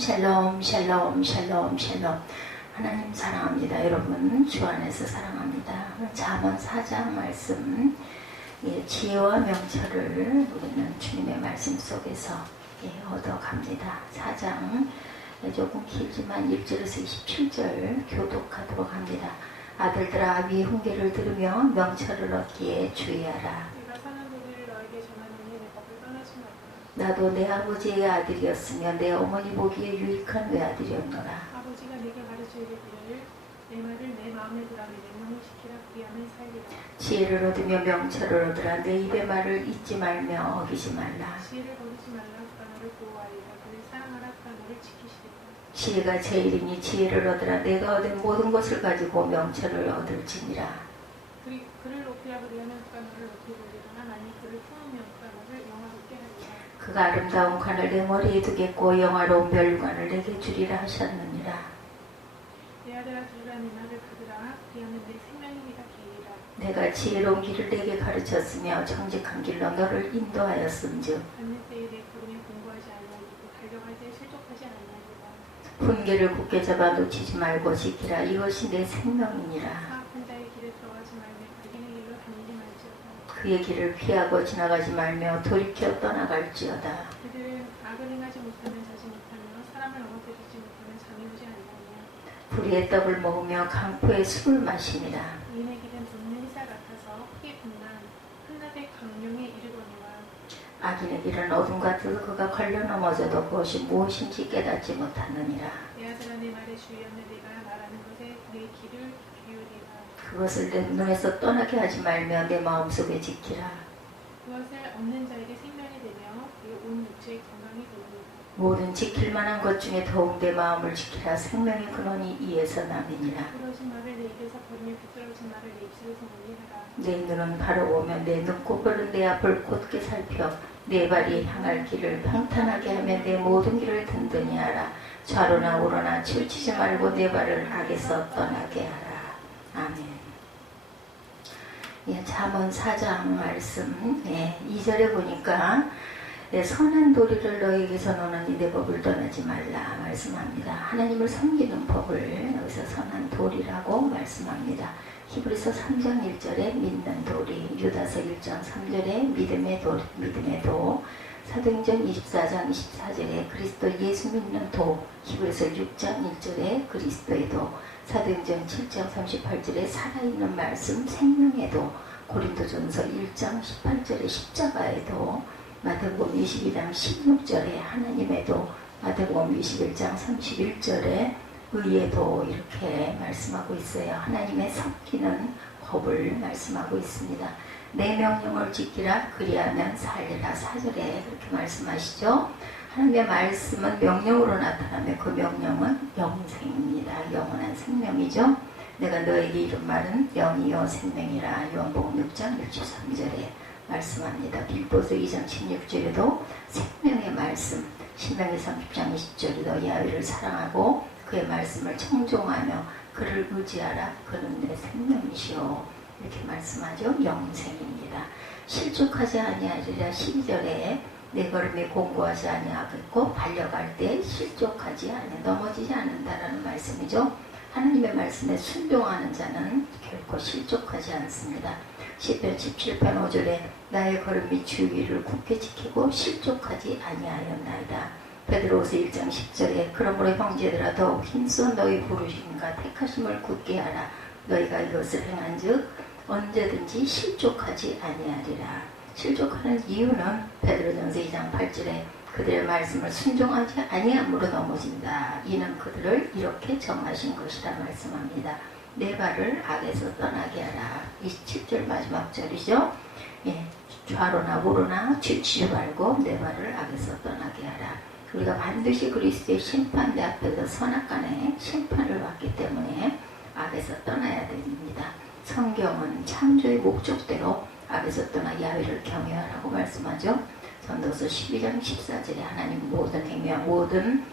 샬롬 샬롬 샬롬 샬롬. 하나님 사랑합니다. 여러분 주 안에서 사랑합니다. 잠언 4장 말씀, 지혜와 명철을 우리는 주님의 말씀 속에서 얻어갑니다. 4장 조금 길지만 1절에서 27절 교독하도록 합니다. 아들들아 네 훈계를 들으며 명철을 얻기에 주의하라. 나도 내 아버지의 아들이었으며 내 어머니 보기에 유익한 외아들이었노라. 아버지가 내게 가르쳐 이르기를 내 말을 내 마음에 두라 내 명령을 지키라 그리하면 살리라. 지혜를 얻으며 명철을 얻으라. 내 입의 말을 잊지 말며 어기지 말라. 지혜를 버리지 말라 그가 너를 보호하리라. 그를 사랑하라 그가 너를 지키시리라. 지혜가 제일이니 지혜를 얻으라. 내가 얻은 모든 것을 가지고 명철을 얻을지니라. 그를 높이라 그리하면 그가 너를 높이 보리라. 만일 그를 품으면 그가 너를 영화롭게 하리라. 그가 아름다운 관을 내 머리에 두겠고 영화로운 멸관을 내게 주리라 하셨느니라. 내 아들아 들으라 내 말을 받으라. 그리하면 내 생명이 네가 길이라. 내가 지혜로운 길을 내게 가르쳤으며 정직한 길로 너를 인도하였음즉 앉는 때에 내 걸음에 공부하지 아니하리고 달려갈 때에 실족하지 아니하리라. 훈계를 굳게 잡아 놓치지 말고 지키라. 이것이 내 생명이니라. 사악한 자의 길에 들어가지 말며 악인의 길로 다니지 말지어다. 그의 길을 피하고 지나가지 말며 돌이켜 떠나갈지어다. 그들은 악을 행하지 못하면 자지 못하며 사람을 넘어뜨리지 못하면 잠이 오지 않느니라. 불의의 떡을 먹으며 강포의 술을 마시니라. 이인의 길은 돋는 햇살 같아서 크게 빛난 한낮의 강령에 이르거니와. 악인의 길은 어둠 같아서 그가 걸려 넘어져도 그것이 무엇인지 깨닫지 못하느니라. 내 아들아 내 말에 주의하며 내가 말하는 것에 내 귀를 기울이라. 그것을 내 눈에서 떠나게 하지 말며 내 마음속에 지키라. 그것을 얻는 자에게 생명이 되며 그 온 육체의 건강이 되리라. 모든 지킬 만한 것 중에 더욱 내 마음을 지키라. 생명의 근원이 이에서 남이니라. 부러진 말을 내 입에서 버리며 비뚤어진 말을 내 입술에서 멀리하라. 내 눈은 바로 오면 내 눈꼬불은 내 앞을 곧게 살펴 내 발이 향할 길을 평탄하게 하며 내 모든 길을 든든히 하라. 좌로나 우로나 치우치지 말고 내 발을 악에서 떠나게 하라. 아멘. 잠언 4장 말씀 2절에 보니까 선한 도리를 너에게서 너는 내 법을 떠나지 말라 말씀합니다. 하나님을 섬기는 법을 여기서 선한 도리라고 말씀합니다. 히브리서 3장 1절에 믿는 도리, 유다서 1장 3절에 믿음의 도, 사도행전 24장 24절에 그리스도 예수 믿는 도, 히브리서 6장 1절에 그리스도의 도, 사도행전 7장 38절에 살아있는 말씀 생명의 도, 고린도전서 1장 18절에 십자가의 도, 마태복음 22장 16절에 하나님의 도, 마태복음 21장 31절에 의의 도 이렇게 말씀하고 있어요. 하나님의 섞이는 법을 말씀하고 있습니다. 내 명령을 지키라 그리하면 살리라 4절에 그렇게 말씀하시죠. 하나님의 말씀은 명령으로 나타나며 그 명령은 영생입니다. 영원한 생명이죠. 내가 너에게 이른 말은 영이요 생명이라 요한복음 6장 63절에 말씀합니다. 빌보서 2장 16절에도 생명의 말씀, 신명기 30장 20절에도 야훼를 사랑하고 그의 말씀을 청종하며 그를 의지하라. 그는 내 생명이시오. 이렇게 말씀하죠. 영생입니다. 실족하지 아니하리라 12절에 내 걸음이 공고하지 아니하겠고 달려갈 때 실족하지 아니 넘어지지 않는다라는 말씀이죠. 하나님의 말씀에 순종하는 자는 결코 실족하지 않습니다. 시편 17편 5절에 나의 걸음이 주 위를 굳게 지키고 실족하지 아니하였나이다. 베드로후서 1장 10절에 그러므로 형제들아 더욱 힘써 너희 부르심과 택하심을 굳게 하라. 너희가 이것을 행한즉 언제든지 실족하지 아니하리라. 실족하는 이유는 베드로전서 2장 8절에 그들의 말씀을 순종하지 아니함으로 넘어진다. 이는 그들을 이렇게 정하신 것이라 말씀합니다. 내 발을 악에서 떠나게 하라. 27절 마지막 절이죠. 좌로나 우로나 치우치지 말고 내 발을 악에서 떠나게 하라. 우리가 반드시 그리스도의 심판대 앞에서 선악간의 심판을 받기 때문에 악에서 떠나야 됩니다. 성경은 창조의 목적대로 악에서 떠나 야훼를 경외하라고 말씀하죠. 전도서 12장 14절에 하나님 모든 행위와 모든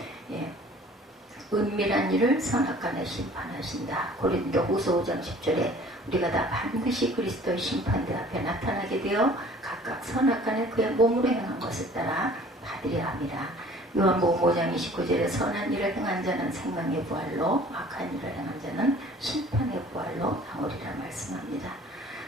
은밀한 일을 선악간에 심판하신다. 고린도후서 5장 10절에 우리가 다 반드시 그리스도의 심판대 앞에 나타나게 되어 각각 선악간에 그의 몸으로 행한 것을 따라 받으려 함이라. 요한복음 5장 29절에 선한 일을 행한 자는 생명의 부활로 악한 일을 행한 자는 심판의 부활로 나오리라 말씀합니다.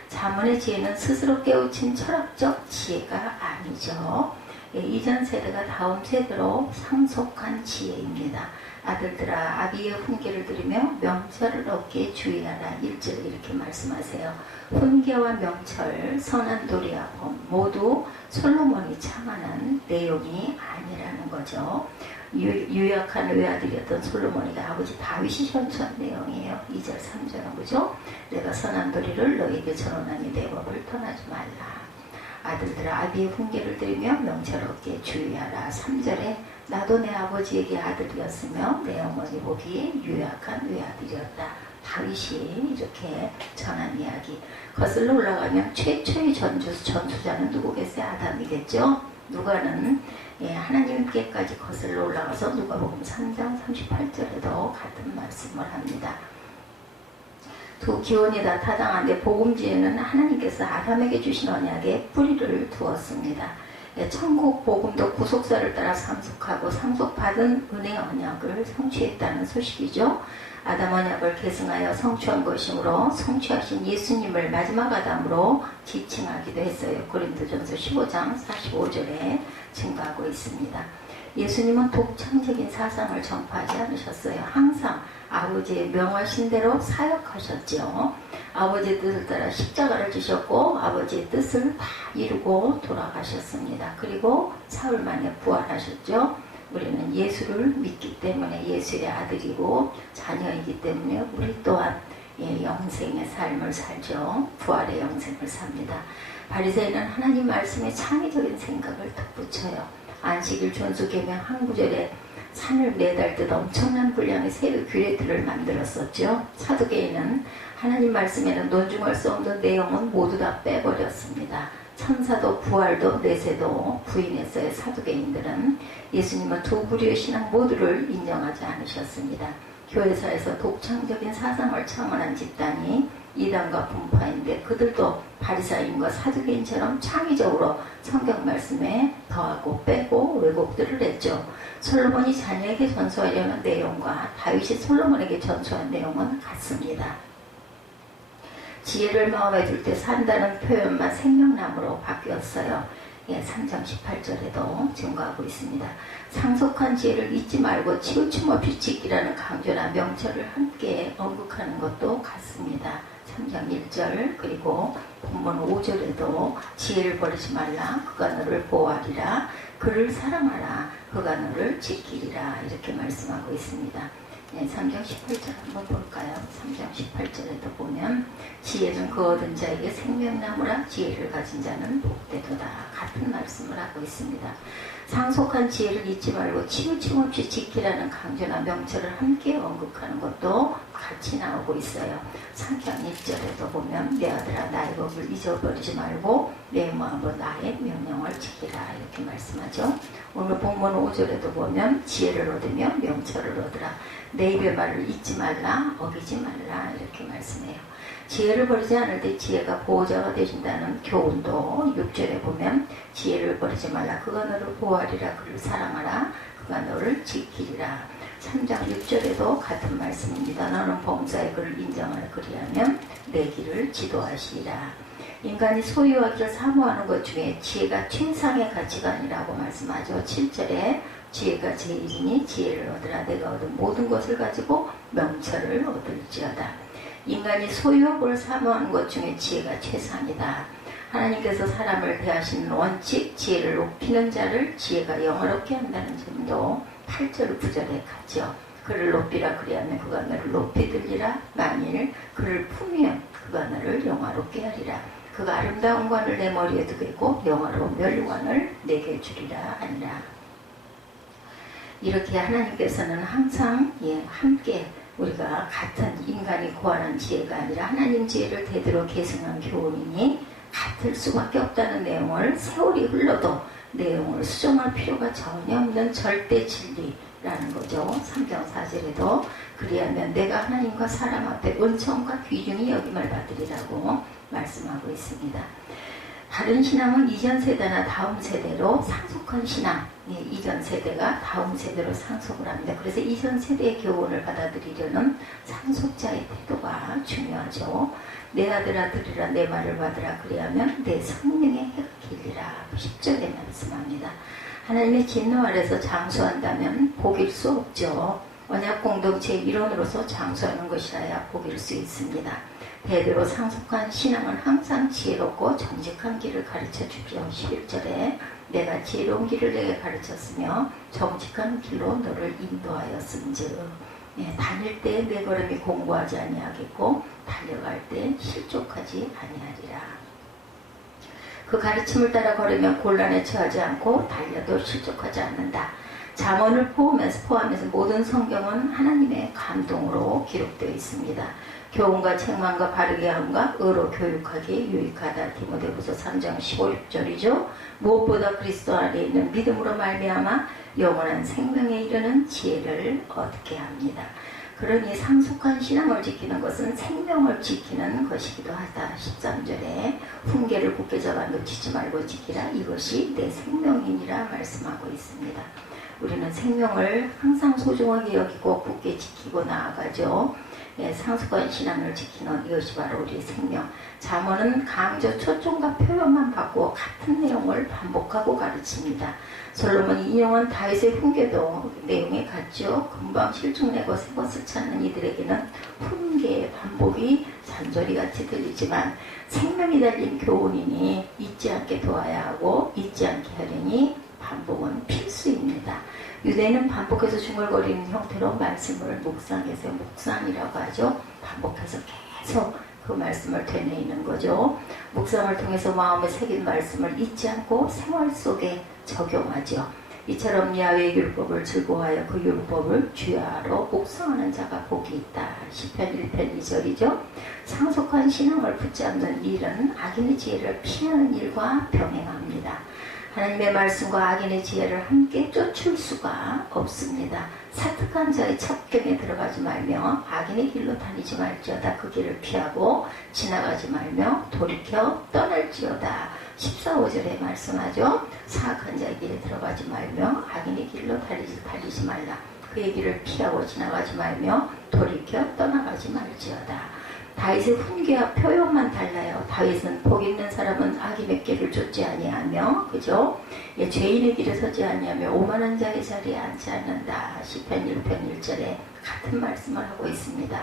자문의 지혜는 스스로 깨우친 철학적 지혜가 아니죠. 이전 세대가 다음 세대로 상속한 지혜입니다. 아들들아 아비의 훈계를 들으며 명철을 얻기에 주의하라. 1절에 이렇게 말씀하세요. 훈계와 명철, 선한 도리와 법 모두 솔로몬이 창안한 내용이 아니라는 거죠. 유약한 외아들이었던 솔로몬이가 아버지 다윗이 전수한 내용이에요. 2절 3절은 그죠? 내가 선한 도리를 너에게 전언하니 내 법을 떠나지 말라. 아들들아 아비의 훈계를 들으며 명철 얻기에 주의하라. 3절에 나도 내 아버지에게 아들이었으며 내 어머니 보기에 유약한 외아들이었다. 다윗이 이렇게 전한 이야기. 거슬러 올라가면 최초의 전수자는 누구겠어요? 아담이겠죠? 누가는 하나님께까지 거슬러 올라가서 누가복음 3장 38절에도 같은 말씀을 합니다. 두 기원이 다 타당한데 복음지에는 하나님께서 아담에게 주신 언약에 뿌리를 두었습니다. 천국 복음도 구속사를 따라 상속하고 상속받은 은혜 언약을 성취했다는 소식이죠. 아담 언약을 계승하여 성취한 것이므로 성취하신 예수님을 마지막 아담으로 지칭하기도 했어요. 고린도전서 15장 45절에 증거하고 있습니다. 예수님은 독창적인 사상을 전파하지 않으셨어요. 항상 아버지의 명하신 대로 사역하셨죠. 아버지의 뜻을 따라 십자가를 지셨고 아버지의 뜻을 다 이루고 돌아가셨습니다. 그리고 사흘 만에 부활하셨죠. 우리는 예수를 믿기 때문에 예수의 아들이고 자녀이기 때문에 우리 또한 영생의 삶을 살죠. 부활의 영생을 삽니다. 바리새인은 하나님 말씀에 창의적인 생각을 덧붙여요. 안식일 준수 계명 한 구절에 산을 매달 듯 엄청난 분량의 새의 규례들을 만들었었죠. 사두개인은 하나님 말씀에는 논중할 수 없는 내용은 모두 다 빼버렸습니다. 천사도 부활도 내세도 부인했어요. 사두개인들은 예수님은 두 부류의 신앙 모두를 인정하지 않으셨습니다. 교회사에서 독창적인 사상을 창원한 집단이 이단과 분파인데 그들도 바리사인과 사두개인처럼 창의적으로 성경 말씀에 더하고 빼고 왜곡들을 했죠. 솔로몬이 자녀에게 전수하려는 내용과 다윗이 솔로몬에게 전수한 내용은 같습니다. 지혜를 마음에 둘 때 산다는 표현만 생명나무로 바뀌었어요. 3장 18절에도 증거하고 있습니다. 상속한 지혜를 잊지 말고 치우침 없이 지키라는 강조나 명철을 함께 언급하는 것도 같습니다. 3장 1절 그리고 본문 5절에도 지혜를 버리지 말라. 그가 너를 보호하리라. 그를 사랑하라. 그가 너를 지키리라. 이렇게 말씀하고 있습니다. 3장 18절 한번 볼까요? 3장 18절에도 보면 지혜는 그 얻은 자에게 생명나무라. 지혜를 가진 자는 복되도다. 같은 말씀을 하고 있습니다. 상속한 지혜를 잊지 말고 치우침 없이 지키라는 강조나 명철을 함께 언급하는 것도 같이 나오고 있어요. 3장 1절에도 보면 내 아들아 나의 법을 잊어버리지 말고 내 마음으로 나의 명령을 지키라. 이렇게 말씀하죠. 오늘 본문 5절에도 보면 지혜를 얻으며 명철을 얻으라. 내 입의 말을 잊지 말라. 어기지 말라. 이렇게 말씀해요. 지혜를 버리지 않을 때 지혜가 보호자가 되신다는 교훈도 6절에 보면 지혜를 버리지 말라. 그가 너를 보호하리라. 그를 사랑하라. 그가 너를 지키리라. 3장 6절에도 같은 말씀입니다. 너는 범사의 그를 인정하라. 그리하면 내 길을 지도하시리라. 인간이 소유하기를 사모하는 것 중에 지혜가 최상의 가치가 아니라고 말씀하죠. 7절에 지혜가 제일이니 지혜를 얻으라. 내가 얻은 모든 것을 가지고 명철을 얻을지어다. 인간이 소유욕을 사모하는 것 중에 지혜가 최상이다. 하나님께서 사람을 대하시는 원칙, 지혜를 높이는 자를 지혜가 영화롭게 한다는 점도 8절 9절에 같죠. 그를 높이라. 그리하면 그가 너를 높이 들리라. 만일 그를 품으면 그가 너를 영화롭게 하리라. 그가 아름다운 관을 내 머리에 두겠고 영화로운 멸관을 내게 주리라 하니라. 이렇게 하나님께서는 항상 함께 우리가 같은 인간이 고하는 지혜가 아니라 하나님 지혜를 대대로 계승한 교훈이니 같을 수밖에 없다는 내용을 세월이 흘러도 내용을 수정할 필요가 전혀 없는 절대 진리라는 거죠. 3장 4절에도 그리하면 내가 하나님과 사람 앞에 은총과 귀중히 여김을 받으리라고 말씀하고 있습니다. 바른 신앙은 이전 세대나 다음 세대로 상속한 신앙, 이전 세대가 다음 세대로 상속을 합니다. 그래서 이전 세대의 교훈을 받아들이려는 상속자의 태도가 중요하죠. 내 아들아 들으라 내 말을 받으라 그리하면 내 성령의 해가 길리라. 10절에 말씀합니다. 하나님의 진노 아래서 장수한다면 복일 수 없죠. 언약 공동체의 일원으로서 장수하는 것이라야 복일 수 있습니다. 대대로 상속한 신앙은 항상 지혜롭고 정직한 길을 가르쳐 주죠. 11절에 내가 지혜로운 길을 내게 가르쳤으며 정직한 길로 너를 인도하였은즉 다닐 때 내 걸음이 공고하지 아니하겠고 달려갈 때 실족하지 아니하리라. 그 가르침을 따라 걸으면 곤란에 처하지 않고 달려도 실족하지 않는다. 잠언을 포함해서 모든 성경은 하나님의 감동으로 기록되어 있습니다. 교훈과 책망과 바르게 함과 의로 교육하기 유익하다. 디모데후서 3장 15, 16절이죠. 무엇보다 그리스도 안에 있는 믿음으로 말미암아 영원한 생명에 이르는 지혜를 얻게 합니다. 그러니 상속한 신앙을 지키는 것은 생명을 지키는 것이기도 하다. 13절에 훈계를 굳게 잡아 놓치지 말고 지키라. 이것이 내 생명이니라 말씀하고 있습니다. 우리는 생명을 항상 소중하게 여기고 굳게 지키고 나아가죠. 상속한 신앙을 지키는 이것이 바로 우리의 생명. 잠언은 강조 초점과 표현만 바꾸어 같은 내용을 반복하고 가르칩니다. 솔로몬이 인용한 다윗의 훈계도 내용이 같죠. 금방 실증내고 새것을 찾는 이들에게는 훈계의 반복이 잔소리같이 들리지만 생명이 달린 교훈이니 잊지 않게 도와야 하고 잊지 않게 하려니 반복은 필수입니다. 유대인은 반복해서 중얼거리는 형태로 말씀을 묵상해서 묵상이라고 하죠. 반복해서 계속 그 말씀을 되뇌이는 거죠. 묵상을 통해서 마음에 새긴 말씀을 잊지 않고 생활 속에 적용하죠. 이처럼 야훼의 율법을 즐거워하여 그 율법을 주야로 묵상하는 자가 복이 있다. 시편 1편 2절이죠. 상속한 신앙을 붙잡는 일은 악인의 지혜를 피하는 일과 병행합니다. 하나님의 말씀과 악인의 지혜를 함께 쫓을 수가 없습니다. 사특한 자의 첩경에 들어가지 말며 악인의 길로 다니지 말지어다. 그 길을 피하고 지나가지 말며 돌이켜 떠날지어다. 14, 5절에 말씀하죠. 사악한 자의 길에 들어가지 말며 악인의 길로 달리지 말라. 그의 길을 피하고 지나가지 말며 돌이켜 떠나가지 말지어다. 다윗의 훈계와 표현만 달라요. 다윗은 복 있는 사람은 악인의 길을 쫓지 아니하며, 그죠? 죄인의 길에 서지 아니하며 오만한 자의 자리에 앉지 않는다. 시편 1편 1절에 같은 말씀을 하고 있습니다.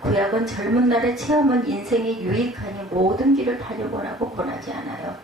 구약은 젊은 날의 체험은 인생이 유익하니 모든 길을 달려보라고 권하지 않아요.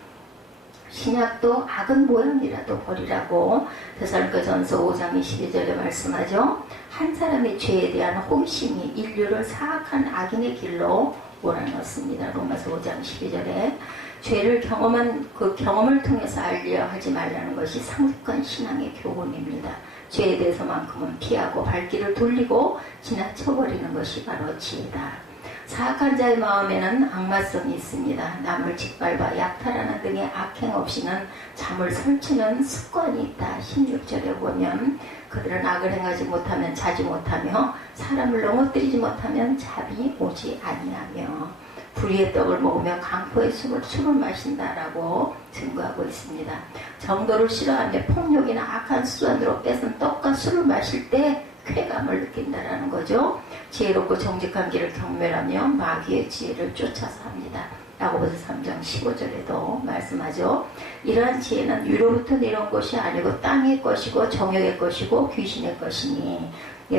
신약도 악은 모양이라도 버리라고 데살로니가전서 5장 22절에 말씀하죠. 한 사람의 죄에 대한 호기심이 인류를 사악한 악인의 길로 몰아넣습니다. 로마서 5장 12절에 죄를 경험한 그 경험을 통해서 알려 하지 말라는 것이 상속한 신앙의 교훈입니다. 죄에 대해서만큼은 피하고 발길을 돌리고 지나쳐버리는 것이 바로 지혜다. 사악한 자의 마음에는 악마성이 있습니다. 남을 짓밟아 약탈하는 등의 악행 없이는 잠을 설치는 습관이 있다. 16절에 보면 그들은 악을 행하지 못하면 자지 못하며 사람을 넘어뜨리지 못하면 잠이 오지 아니하며 불의의 떡을 먹으며 강포의 술을 마신다라고 증거하고 있습니다. 정도를 싫어하며 폭력이나 악한 수단으로 뺏은 떡과 술을 마실 때 쾌감을 느낀다라는 거죠. 지혜롭고 정직한 길을 경멸하며 마귀의 지혜를 쫓아서 합니다. 야고보서 3장 15절에도 말씀하죠. 이러한 지혜는 위로부터 내려온 것이 아니고 땅의 것이고 정욕의 것이고 귀신의 것이니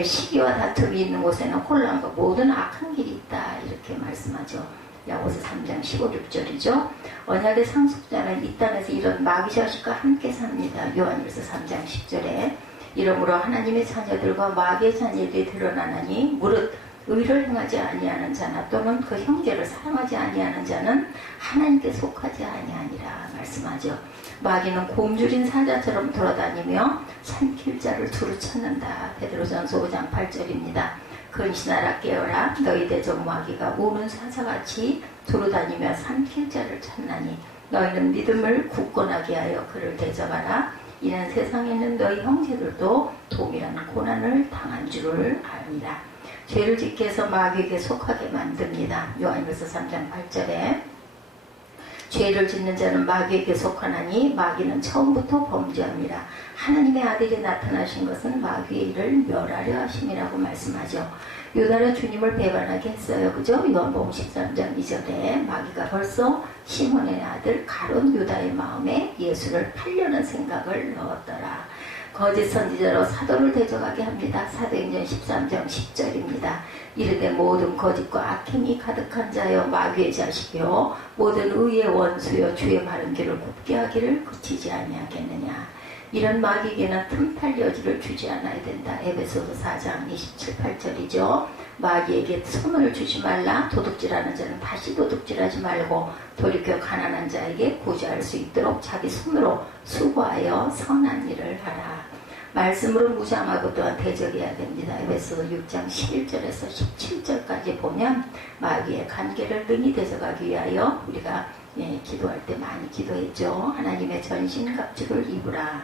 시기와 다툼이 있는 곳에는 혼란과 모든 악한 길이 있다. 이렇게 말씀하죠. 야고보서 3장 15, 16절이죠. 언약의 상속자는 이 땅에서 이런 마귀 자식과 함께 삽니다. 요한일서 3장 10절에 이러므로 하나님의 자녀들과 마귀의 자녀들이 드러나나니 무릇 의를 행하지 아니하는 자나 또는 그 형제를 사랑하지 아니하는 자는 하나님께 속하지 아니하니라 말씀하죠. 마귀는 곰줄인 사자처럼 돌아다니며 삼킬 자를 두루 찾는다. 베드로전서 5장 8절입니다. 근신하라 깨어라 너희 대적 마귀가 우는 사자같이 두루다니며 삼킬 자를 찾나니 너희는 믿음을 굳건하게 하여 그를 대적하라. 이는 세상에 있는 너희 형제들도 동일한 고난을 당한 줄을 아니라. 죄를 짓게 해서 마귀에게 속하게 만듭니다. 요한일서 3장 8절에 죄를 짓는 자는 마귀에게 속하나니 마귀는 처음부터 범죄함이라. 하나님의 아들이 나타나신 것은 마귀의 일을 멸하려 하심이라고 말씀하죠. 유다는 주님을 배반하게 했어요. 그죠? 요한복음 13장 2절에 마귀가 벌써 시몬의 아들 가룟 유다의 마음에 예수를 팔려는 생각을 넣었더라. 거짓 선지자로 사도를 대적하게 합니다. 사도행전 13장 10절입니다. 이르되 모든 거짓과 악행이 가득한 자여 마귀의 자식이요 모든 의의 원수여 주의 바른 길을 굽게 하기를 그치지 아니하겠느냐. 이런 마귀에게는 틈탈 여지를 주지 않아야 된다. 에베소서 4장 27, 8절이죠. 마귀에게 손을 주지 말라. 도둑질하는 자는 다시 도둑질하지 말고 돌이켜 가난한 자에게 구제할 수 있도록 자기 손으로 수고하여 선한 일을 하라. 말씀으로 무장하고 또한 대적해야 됩니다. 에베소서 6장 11절에서 17절까지 보면 마귀의 관계를 능히 대적하기 위하여 우리가 기도할 때 많이 기도했죠. 하나님의 전신갑주를 입으라.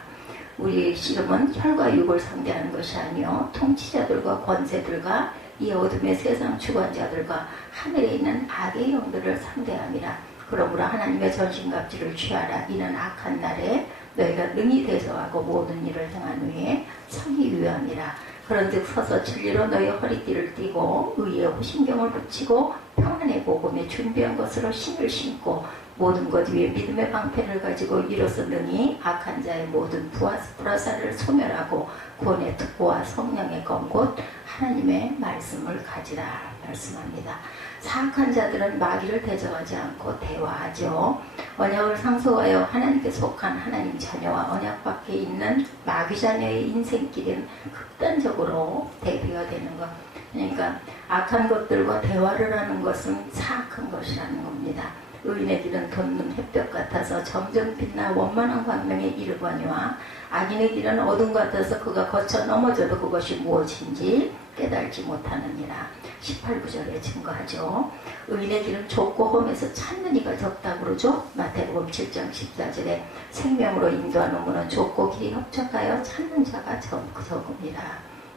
우리의 씨름은 혈과 육을 상대하는 것이 아니요 통치자들과 권세들과 이 어둠의 세상 주관자들과 하늘에 있는 악의 영들을 상대함이라. 그러므로 하나님의 전신갑주를 취하라. 이는 악한 날에 너희가 능히 대적하고 모든 일을 행한 후에 서기 위함이라. 그런즉 서서 진리로 너희 허리띠를 띠고 의의 호신경을 붙이고 평안의 복음에 준비한 것으로 신을 신고 모든 것 위에 믿음의 방패를 가지고 이로써 능히 악한 자의 모든 불화살을 소멸하고 구원의 특보와 성령의 검 곧 하나님의 말씀을 가지라 말씀합니다. 사악한 자들은 마귀를 대적하지 않고 대화하죠. 언약을 상속하여 하나님께 속한 하나님 자녀와 언약 밖에 있는 마귀 자녀의 인생길은 극단적으로 대비가 되는 것. 그러니까 악한 것들과 대화를 하는 것은 사악한 것이라는 겁니다. 의인의 길은 돋는 햇볕 같아서 점점 빛나 원만한 광명에 이르거니와 악인의 길은 어둠 같아서 그가 거쳐 넘어져도 그것이 무엇인지 깨달지 못하느니라. 18, 9절에 증거하죠. 의인의 길은 좁고 험해서 찾는 이가 적다고 그러죠. 마태복음 7장 14절에 생명으로 인도하는 문은 좁고 길이 협착하여 찾는 자가 적음이라.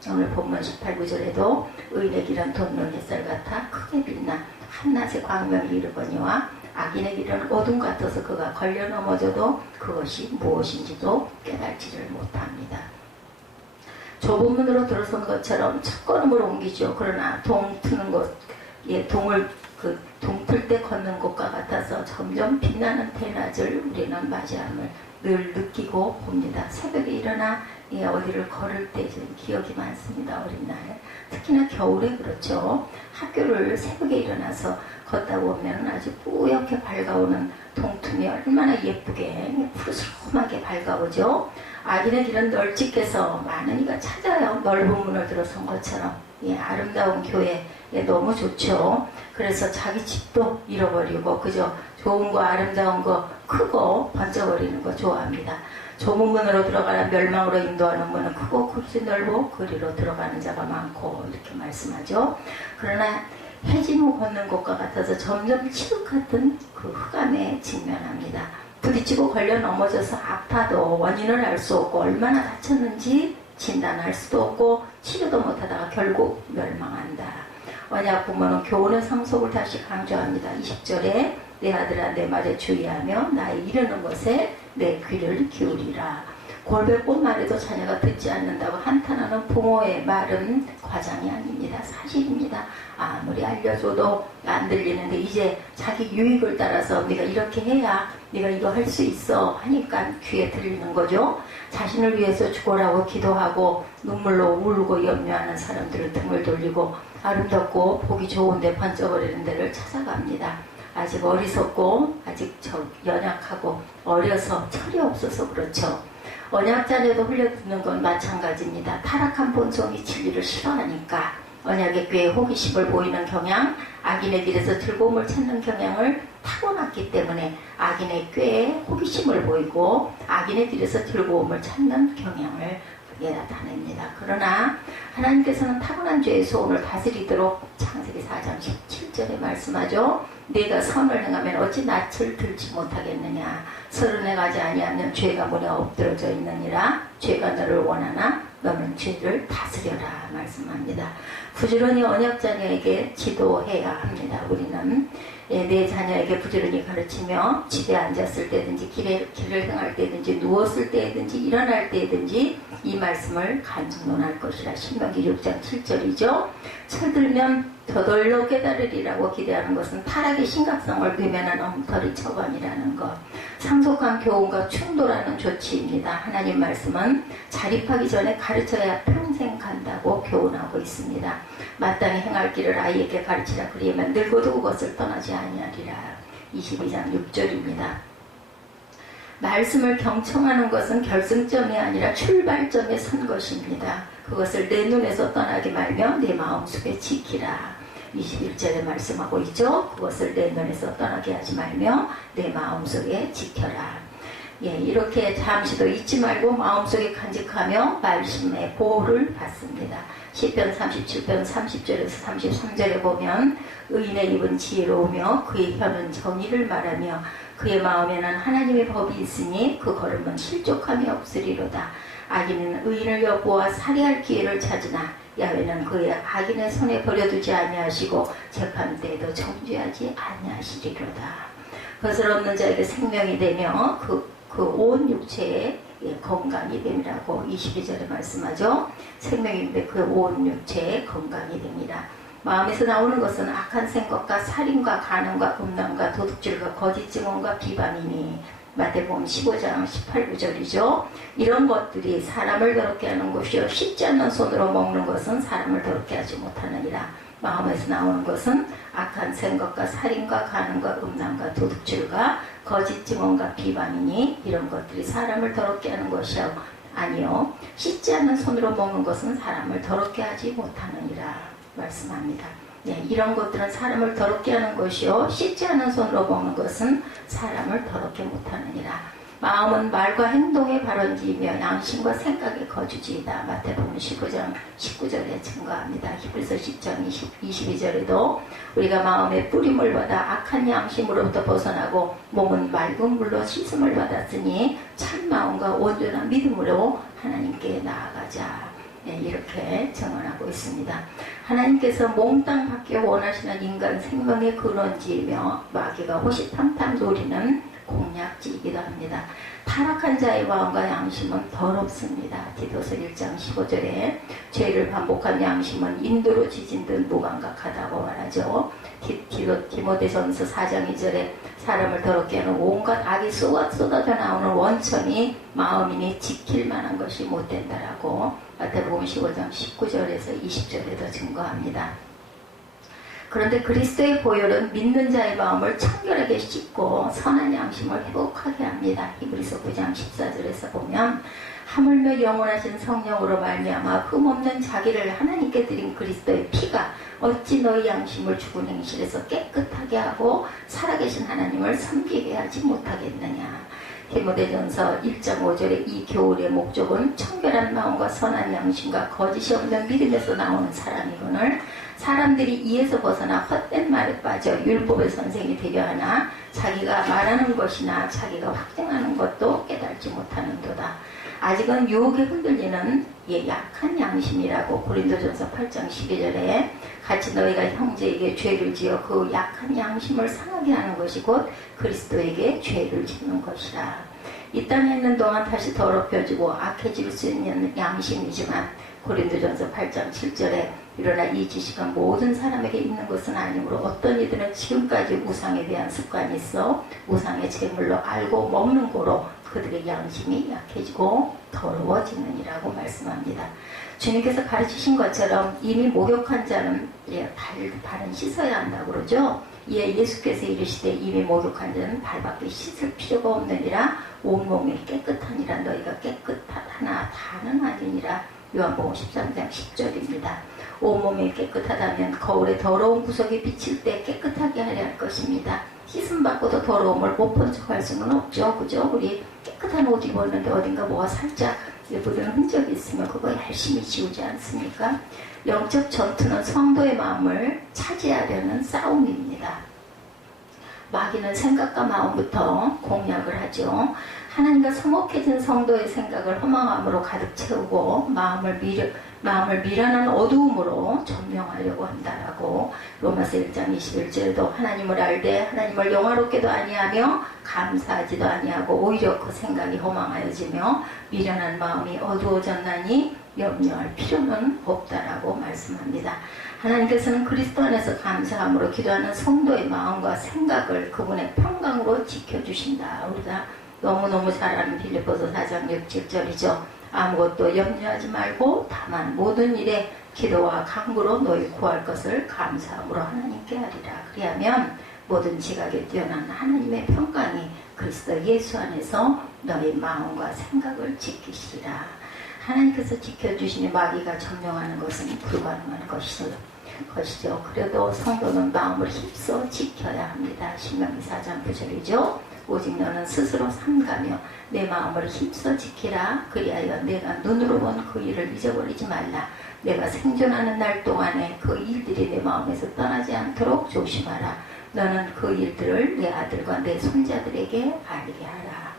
오늘 본문 18, 9절에도 의인의 길은 돋는 햇살 같아 크게 빛나 한낮의 광명이 이르거니와 악인의 길은 어둠 같아서 그가 걸려 넘어져도 그것이 무엇인지도 깨달지를 못합니다. 좁은 문으로 들어선 것처럼 첫걸음을 옮기죠. 그러나 동 트는 곳, 동 틀 때 걷는 곳과 같아서 점점 빛나는 대낮을 우리는 맞이함을 늘 느끼고 봅니다. 새벽에 일어나 어디를 걸을 때 좀 기억이 많습니다. 어린 날. 특히나 겨울에 그렇죠. 학교를 새벽에 일어나서 걷다 보면 아주 뿌옇게 밝아오는 동틈이 얼마나 예쁘게 푸르스름하게 밝아오죠. 악인의 길은 널찍해서 많은 이가 찾아요. 넓은 문을 들어선 것처럼. 아름다운 교회 너무 좋죠. 그래서 자기 집도 잃어버리고 그저 좋은 거 아름다운 거 크고 번져버리는 거 좋아합니다. 좁은 문으로 들어가라 멸망으로 인도하는 문은 크고 굵지 넓고 그리로 들어가는 자가 많고 이렇게 말씀하죠. 그러나 해진 후 걷는 곳과 같아서 점점 칠흑같은 그 흑암에 직면합니다. 부딪히고 걸려 넘어져서 아파도 원인을 알 수 없고 얼마나 다쳤는지 진단할 수도 없고 치료도 못하다가 결국 멸망한다. 언약 부모는 교훈의 상속을 다시 강조합니다. 20절에 내 아들아 내 말에 주의하며 나의 이르는 것에 내 귀를 기울이라. 골배꽃 말에도 자녀가 듣지 않는다고 한탄하는 부모의 말은 과장이 아닙니다. 사실입니다. 아무리 알려줘도 안 들리는데 이제 자기 유익을 따라서 네가 이렇게 해야 네가 이거 할 수 있어 하니까 귀에 들리는 거죠. 자신을 위해서 죽어라고 기도하고 눈물로 울고 염려하는 사람들을 등을 돌리고 아름답고 보기 좋은데 번쩍거리는 데를 찾아갑니다. 아직 어리석고 아직 연약하고 어려서 철이 없어서 그렇죠. 언약자녀도 흘려듣는 건 마찬가지입니다. 타락한 본성이 진리를 싫어하니까 언약의 꾀에 호기심을 보이는 경향, 악인의 길에서 즐거움을 찾는 경향을 타고났기 때문에 악인의 꾀에 호기심을 보이고 악인의 길에서 즐거움을 찾는 경향을 나타냅니다. 그러나 하나님께서는 타고난 죄의 소원을 다스리도록 창세기 4장 17절에 말씀하죠. 네가 선을 행하면 어찌 낯을 들지 못하겠느냐. 선을 행하지 아니하면 죄가 문에 엎드러져 있느니라. 죄가 너를 원하나 너는 죄를 다스려라 말씀합니다. 말씀합니다. 부지런히 언약 자녀에게 지도해야 합니다. 우리는 내 자녀에게 부지런히 가르치며 집에 앉았을 때든지 길을 행할 때든지 누웠을 때든지 일어날 때든지 이 말씀을 간증논할 것이라. 신명기 6장 7절이죠. 철들면 저절로 깨달으리라고 기대하는 것은 타락의 심각성을 외면한 엉터리 처방이라는 것. 상속한 교훈과 충돌하는 조치입니다. 하나님 말씀은 자립하기 전에 가르쳐야 평생 간다고 교훈하고 있습니다. 마땅히 행할 길을 아이에게 가르치라. 그리하면 늙어도 그것을 떠나지 아니하리라. 22장 6절입니다. 말씀을 경청하는 것은 결승점이 아니라 출발점에 선 것입니다. 그것을 내 눈에서 떠나게 말며 내 마음속에 지키라. 21절에 말씀하고 있죠. 그것을 내 눈에서 떠나게 하지 말며 내 마음속에 지켜라. 이렇게 잠시도 잊지 말고 마음속에 간직하며 말씀의 보호를 받습니다. 시편 37편 30절에서 33절에 보면 의인의 입은 지혜로우며 그의 혀는 정의를 말하며 그의 마음에는 하나님의 법이 있으니 그 걸음은 실족함이 없으리로다. 악인은 의인을 엿보아 살해할 기회를 찾으나 야훼는 그의 악인의 손에 버려두지 아니하시고 재판 때에도 정죄하지 아니하시리로다. 그것을 얻는 자에게 생명이 되며 그 온 육체에 건강이 됨이라고 22절에 말씀하죠. 생명인데 그 온 육체에 건강이 됩니다. 마음에서 나오는 것은 악한 생각과 살인과 간음과 음란과 도둑질과 거짓 증언과 비방이니 마태복음 15장 18, 19절이죠. 이런 것들이 사람을 더럽게 하는 것이요 씻지 않는 손으로 먹는 것은 사람을 더럽게 하지 못하느니라. 마음에서 나오는 것은 악한 생각과 살인과 간음과 음란과 도둑질과 거짓 증언과 비방이니 이런 것들이 사람을 더럽게 하는 것이요 아니요 씻지 않는 손으로 먹는 것은 사람을 더럽게 하지 못하느니라 말씀합니다. 이런 것들은 사람을 더럽게 하는 것이요 씻지 않은 손으로 먹는 것은 사람을 더럽게 못하느니라. 마음은 말과 행동의 발원지이며 양심과 생각의 거주지이다. 마태복음 15장 19절에 증거합니다. 히브리서 10장 22절에도 우리가 마음의 뿌림을 받아 악한 양심으로부터 벗어나고 몸은 맑은 물로 씻음을 받았으니 참 마음과 온전한 믿음으로 하나님께 나아가자. 이렇게 증언하고 있습니다. 하나님께서 몽땅 받기 원하시는 인간 생명의 근원지이며 마귀가 호시탐탐 노리는 공략지이기도 합니다. 타락한 자의 마음과 양심은 더럽습니다. 디도서 1장 15절에 죄를 반복한 양심은 인도로 지진 듯 무감각하다고 말하죠. 디모데전서 4장 2절에 사람을 더럽게 하는 온갖 악이 쏟아져 나오는 원천이 마음이니 지킬 만한 것이 못 된다라고 마태복음 15장 19절에서 20절에도 증거합니다. 그런데 그리스도의 보혈은 믿는 자의 마음을 청결하게 씻고 선한 양심을 회복하게 합니다. 히브리서 9장 14절에서 보면 하물며 영원하신 성령으로 말미암아 흠없는 자기를 하나님께 드린 그리스도의 피가 어찌 너희 양심을 죽은 행실에서 깨끗하게 하고 살아계신 하나님을 섬기게 하지 못하겠느냐. 디모데전서 1장 5절의 이 교훈의 목적은 청결한 마음과 선한 양심과 거짓이 없는 믿음에서 나오는 사람이거늘 사람들이 이에서 벗어나 헛된 말에 빠져 율법의 선생이 되려 하나 자기가 말하는 것이나 자기가 확증하는 것도 깨달지 못하는도다. 아직은 유혹에 흔들리는 약한 양심이라고 고린도전서 8장 12절에 같이 너희가 형제에게 죄를 지어 그 약한 양심을 상하게 하는 것이 곧 그리스도에게 죄를 짓는 것이라. 이 땅에 있는 동안 다시 더럽혀지고 악해질 수 있는 양심이지만 고린도전서 8장 7절에 일어나 이 지식은 모든 사람에게 있는 것은 아니므로 어떤 이들은 지금까지 우상에 대한 습관이 있어 우상의 제물로 알고 먹는 고로 그들의 양심이 약해지고 더러워지느니라고 말씀합니다. 주님께서 가르치신 것처럼 이미 목욕한 자는 발은 씻어야 한다고 그러죠. 이에 예수께서 이르시되 이미 목욕한 자는 발밖에 씻을 필요가 없느니라 온몸이 깨끗하니라 너희가 깨끗하나 다는 아니니라. 요한복음 13장 10절입니다. 온몸이 깨끗하다면 거울에 더러운 구석이 비칠 때 깨끗하게 하려 할 것입니다. 씻음 받고도 더러움을 못 본 척할 수는 없죠. 그죠? 우리 깨끗한 옷 입었는데 어딘가 뭐가 살짝 묻은 흔적이 있으면 그거 열심히 지우지 않습니까? 영적 전투는 성도의 마음을 차지하려는 싸움입니다. 마귀는 생각과 마음부터 공략을 하죠. 하나님과 서먹해진 성도의 생각을 허망함으로 가득 채우고 마음을 마음을 미련한 어두움으로 점령하려고 한다라고 로마서 1장 21절에도 하나님을 알되 하나님을 영화롭게도 아니하며 감사하지도 아니하고 오히려 그 생각이 허망하여지며 미련한 마음이 어두워졌나니 염려할 필요는 없다라고 말씀합니다. 하나님께서는 그리스도 안에서 감사함으로 기도하는 성도의 마음과 생각을 그분의 평강으로 지켜주신다. 우리가 너무너무 잘 아는 빌립보서 4장 6, 7절이죠. 아무것도 염려하지 말고 다만 모든 일에 기도와 간구로 너희 구할 것을 감사함으로 하나님께 하리라. 그리하면 모든 지각에 뛰어난 하나님의 평강이 그리스도 예수 안에서 너희 마음과 생각을 지키시리라. 하나님께서 지켜주시니 마귀가 점령하는 것은 불가능한 것이죠. 그래도 성도는 마음을 힘써 지켜야 합니다. 신명기 4장 9절이죠. 오직 너는 스스로 삼가며 내 마음을 힘써 지키라. 그리하여 내가 눈으로 본 그 일을 잊어버리지 말라. 내가 생존하는 날 동안에 그 일들이 내 마음에서 떠나지 않도록 조심하라. 너는 그 일들을 내 아들과 내 손자들에게 알게 하라.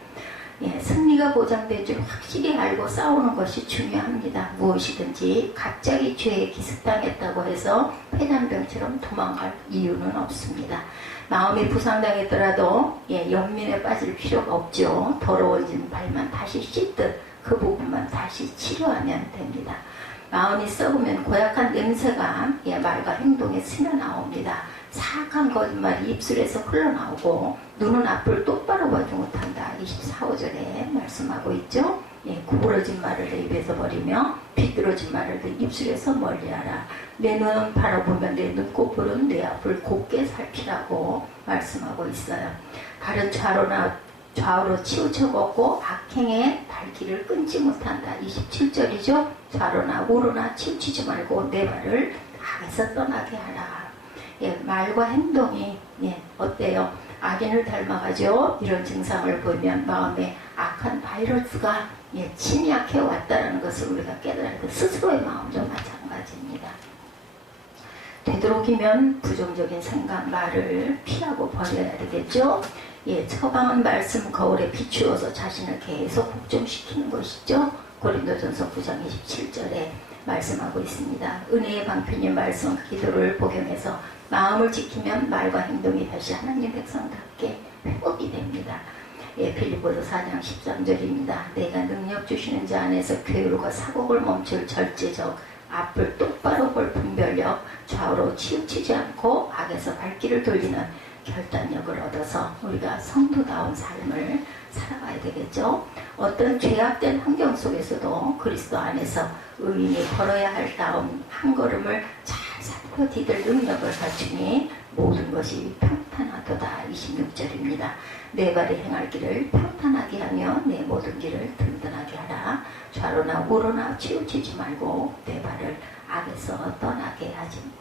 승리가 보장된 줄 확실히 알고 싸우는 것이 중요합니다. 무엇이든지 갑자기 죄에 기습당했다고 해서 폐단병처럼 도망갈 이유는 없습니다. 마음이 부상당했더라도 연민에 빠질 필요가 없죠. 더러워진 발만 다시 씻듯 그 부분만 다시 치료하면 됩니다. 마음이 썩으면 고약한 냄새가 말과 행동에 스며 나옵니다. 사악한 거짓말이 입술에서 흘러나오고 눈은 앞을 똑바로 보지 못한다. 24절에 말씀하고 있죠. 구부러진 말을 내 입에서 버리며 비뚤어진 말을 내 입술에서 멀리하라. 내 눈은 바라보면 내 눈꺼풀은 내 앞을 곱게 살피라고 말씀하고 있어요. 발은 좌우로 치우쳐 걷고 악행에 발길을 끊지 못한다. 27절이죠. 좌로나 우로나 치우치지 말고 내 발을 악에서 떠나게 하라. 말과 행동이 어때요? 악인을 닮아가죠. 이런 증상을 보면 마음에 악한 바이러스가 침략해 왔다는 것을 우리가 깨달아야 돼. 스스로의 마음도 마찬가지입니다. 되도록이면 부정적인 생각, 말을 피하고 버려야 되겠죠. 처방은 말씀 거울에 비추어서 자신을 계속 복종시키는 것이죠. 고린도전서 9장 27절에 말씀하고 있습니다. 은혜의 방편인 말씀 기도를 복용해서 마음을 지키면 말과 행동이 다시 하나님 백성답게 회복이 됩니다. 빌립보서 4장 13절입니다. 내가 능력 주시는 자 안에서 괴울과 사곡을 멈출 절제적 앞을 똑바로 볼 분별력, 좌우로 치우치지 않고 악에서 발길을 돌리는 결단력을 얻어서 우리가 성도다운 삶을 살아가야 되겠죠. 어떤 죄악된 환경 속에서도 그리스도 안에서 의인이 걸어야 할 다음 한 걸음을 잘 살펴 디딜 능력을 갖추니 모든 것이 평탄하도다. 26절입니다. 내 발이 행할 길을 평탄하게 하며 내 모든 길을 든든하게 하라. 좌로나 우로나 치우치지 말고 내 발을 악에서 떠나게 하라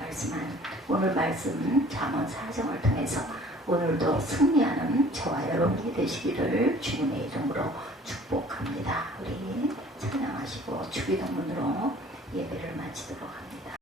말씀한 오늘 말씀 잠언 4장을 통해서 오늘도 승리하는 저와 여러분이 되시기를 주님의 이름으로 축복합니다. 우리 찬양하시고 주기도문으로 예배를 마치도록 합니다.